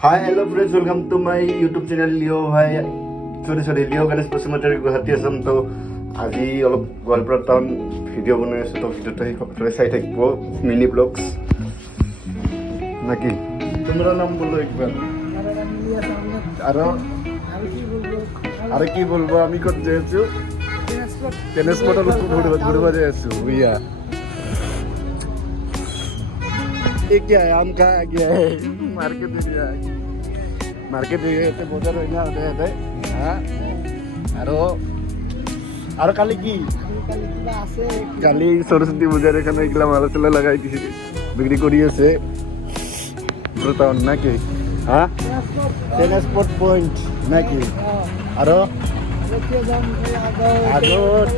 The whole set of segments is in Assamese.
Hi, hello friends, welcome to my YouTube channel Leo Bhai. Sorry, Leo Ganesh Pasumachari Guwahati Assam. তো আজি অলপ গোৱালপাৰা টাউন ভিডিঅ' বনাই আছোঁ, তো ভিডিঅ'টো সকলোৱে চাই থাকিব, মিনি ব্লগছ নাকি? তোমরা নাম বলো একবার। আর কি বলবো, আমি কত যাইছো টেনিস বল ঘুরবা যাইছো भैया। ये क्या है, आम का गया है मार्केट एरिया, মার্কেট এরিয়াতে বজার হয় না ওটা এটাই। হ্যাঁ, আরো কালি কি কালি সরস্বতী পূজার এখানে এগুলা মালা চালা লাগাই দিছি, বিক্রি করিয়েছে টাউন নাকি? হ্যাঁ, টেনিস স্পট পয়েন্ট নাকি? আরো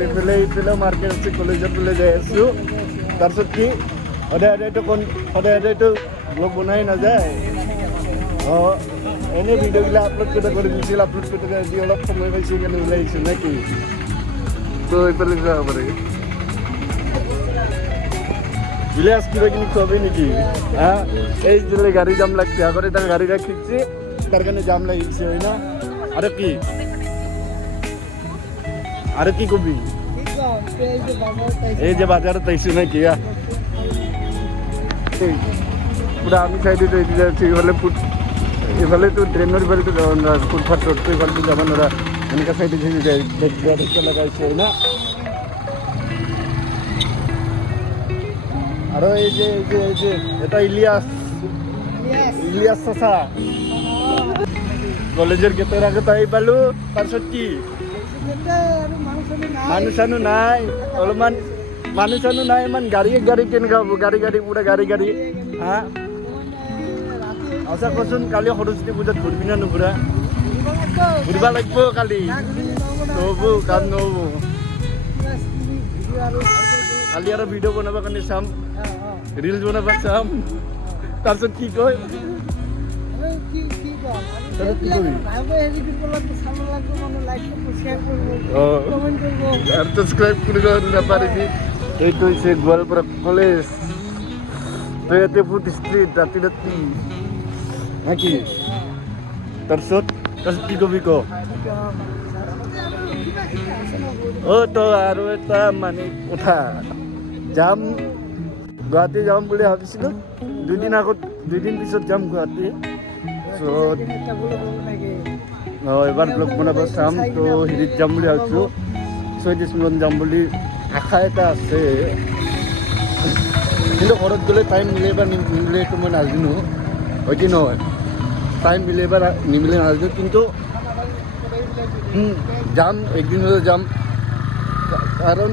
এইফালে মার্কেট আছে, কলেজৰ ফালে যাই আছো। তাৰপিছত কি সদায়তো ব্লগ বনাই নাযায়। এনেই ভিডিঅ'বিলাক আপলোড কৰি দিছিল, আপলোড কৰি দি অলপ সময় পাইছোঁ সেইকাৰণে ওলাই আহিছোঁ নাকি? তো এইফালে যাব পাৰে ভিলেজ কিবা কিনি খুৱাবি নেকি? হ্যাঁ, এই যে গাড়ি জাম লাগছে, আগতে তার গাড়ি রাখিছি, তার কারণে জাম লাগিছে হয় না? আরে কি কবি? এই যে বাজারে তাইছো নাকি? পুরা আমি সাইডে তৈরি যাচ্ছি, এফালে তো ট্রেনের এফালে তো যাবেন না, ফুটপাথ রোড তো এফালে তো যাবেন ওরা, এনকা সাইডে থেকে যায় লাগাইছে হয় না? আরো এই যে এটা ইলিয়াস চাচা কলেজের গেটের আগে তাই পালো। তাৰপিছত কি মানুহ চানুহ নাই, অলপমান মানুহ চানুহ নাই, ইমান গাড়ী কেনেকুৱা হ'ব? গাড়ী পুৰা গাড়ী। হা, আচ্ছা কচোন, কালি সৰস্বতী পূজাত ঘূৰবি না নুঘূৰা? ঘূৰিব লাগিব কালি, নহ'ব কাম নহ'ব। কালি আৰু ভিডিঅ' বনাব কাৰণে চাম, ৰিলছ বনাব চাম। তাৰপিছত কি কয়, সাবস্ক্ৰাইব কৰিব নাপাৰিবি। এইটো হৈছে গোৱালপাৰা কলেজ, তো ইয়াতে ফুট ষ্ট্ৰীট ৰাতি নাকি? তাৰপিছত কি কবি ক? তো আৰু এটা মানে কথা, গুৱাহাটী যাম বুলি ভাবিছিলোঁ, দুদিন পিছত যাম গুৱাহাটী। এবাৰ ব্লগ বনাব চাম, তো হেৰিত যাম বুলি ভাবিছোঁ, 6 ডিচেম্বৰত যাম বুলি আশা এটা আছে। কিন্তু ঘৰত গ'লে টাইম মিলে বা নিমিলে এইটো মই নাজানো, হয় কি নহয়? টাইম মিলে বা নিমিলে নাজানো, কিন্তু যাম, একদিন হ'লেও যাম, কাৰণ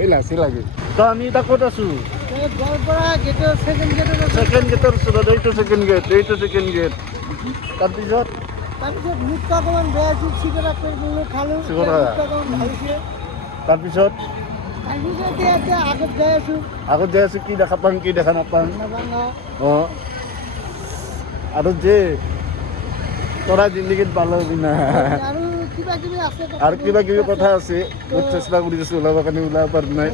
এই লাচি লাগে। তো আমি এতিয়া ক'ত আছোঁ? সেকেন্ড গেটৰ ওচৰত, এইটো সেকেন্ড গেট। তাৰপিছত তাৰপিছত আগত যাই আছো, কি দেখা পাম কি দেখা নাপাম। আৰু যে তৰা জিন্দগীত ভাল হবি না, আৰু কিবা কিবি কথা আছে, বহুত চেষ্টা কৰি আছো ওলাবৰ কাৰণে, ওলাব পৰা নাই।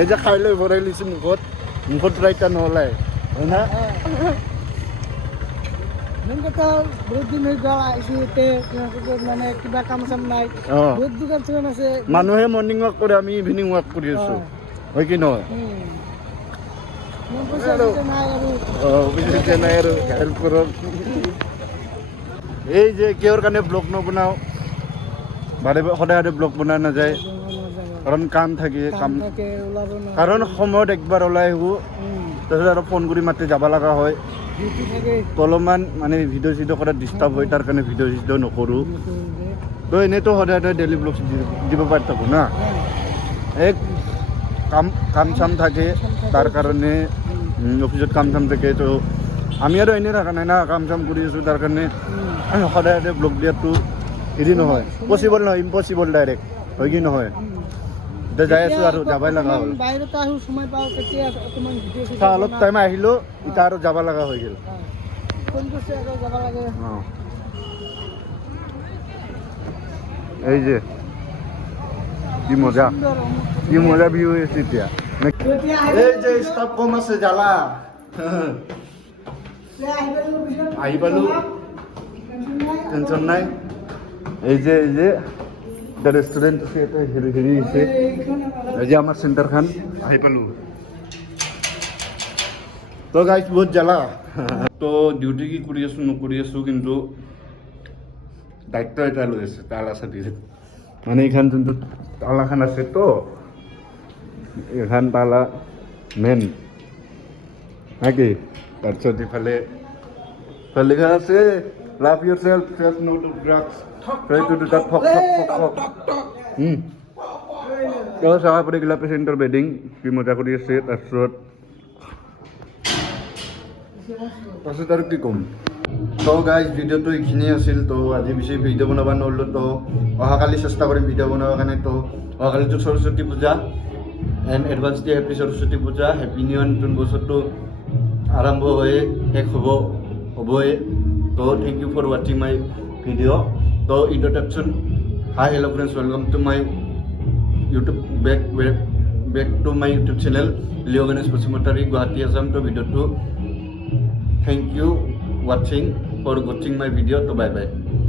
এই যে খাই লৈ ভৰাই লৈছো মুখত প্ৰায় এতিয়া নোলায় হয় না? বহুত দিন হৈ গ'ল আহিছো, মানে কিবা কাম চাম নাই, বহুত দোকান চোকান আছে। মানুহে মৰ্ণিং ৱাক কৰে, আমি ইভিনিং ৱাক কৰি আছো, হয় কি নহয়? নাই আৰু হেল্প কৰক। এই যে কিহৰ কাৰণে ব্লগ নবনাও, সদায় ব্লগ বনোৱা নাযায়, কাৰণ কাম থাকে, কাৰণ সময়ত একবাৰ ওলাই আহোঁ, তাৰপিছত আৰু ফোন কৰি মাতি যাব লগা হয়, তো অলপমান মানে ভিডিঅ' চিডিঅ' কৰাত ডিষ্টাৰ্ব হয়, তাৰ কাৰণে ভিডিঅ' চিডিঅ' নকৰোঁ। তো এনেইতো সদায় ডেইলি ব্লগ দিব পাৰি থাকোঁ না, এক কাম চাম থাকে, তাৰ কাৰণে অফিচত কাম চাম থাকে। তো আমি আৰু এনেই থকা নাই না, কাম চাম কৰি আছোঁ, তাৰ কাৰণে সদায় ব্লগ দিয়াটো হেৰি নহয়, পচিবল নহয়, ইম্পচিবল ডাইৰেক্ট, হয় কি নহয়? এতিয়া যাই আছোঁ আৰু যাবই লগা হ'ল, অলপ টাইম আহিলোঁ, এতিয়া আৰু যাব লগা হৈ গ'ল। এই যে কি মজা ভিউ হয়েছে এতিয়া। এই যে স্টাফ কম আছে জ্বালা, আহি পালোঁ টেনশ্যন নাই এই যে দ্য ৰেষ্টুৰেণ্ট আছে এটা হেৰি আছে এই যে আমাৰ চেণ্টাৰখন আহি পালোঁ তো গাইজ বহুত জ্বালা তো ডিউটি কি কৰি আছোঁ নকৰি আছোঁ কিন্তু দায়িত্ব এটা লৈ আছে তালা চাবিৰ মানে এইখান যোনটো তালাখান আছে তো এইখান তালা মেইন নাকি তাৰপিছত ইফালে লিখা আছে love yourself self no to drugs try to do that ফক তো চাবা পৰি গেলা পেচেণ্টৰ বেডিং কি মজা কৰি আছে তাৰপিছত আৰু কি ক'ম তো গাইজ ভিডিঅ'টো এইখিনিয়ে আছিল তো আজি বেছি ভিডিঅ' বনাব নোৱাৰিলোঁ তো অহাকালি চেষ্টা কৰিম ভিডিঅ' বনাবৰ কাৰণে তো অহাকালিতো সৰস্বতী পূজা and advance day happy Saraswati পূজা হেপী নিউ ইয়াৰ নতুন বছৰটো আৰম্ভ হৈ শেষ হ'বই তো থেংক ইউ ফৰ ৱাচিং মাই ভিডিঅ' তো introduction hi hello' friends welcome to my YouTube back to my YouTube channel লিঅ' গণেশ বসুমতাৰী গুৱাহাটী আছাম তো ভিডিঅ'টো thank you for watching my video to bye bye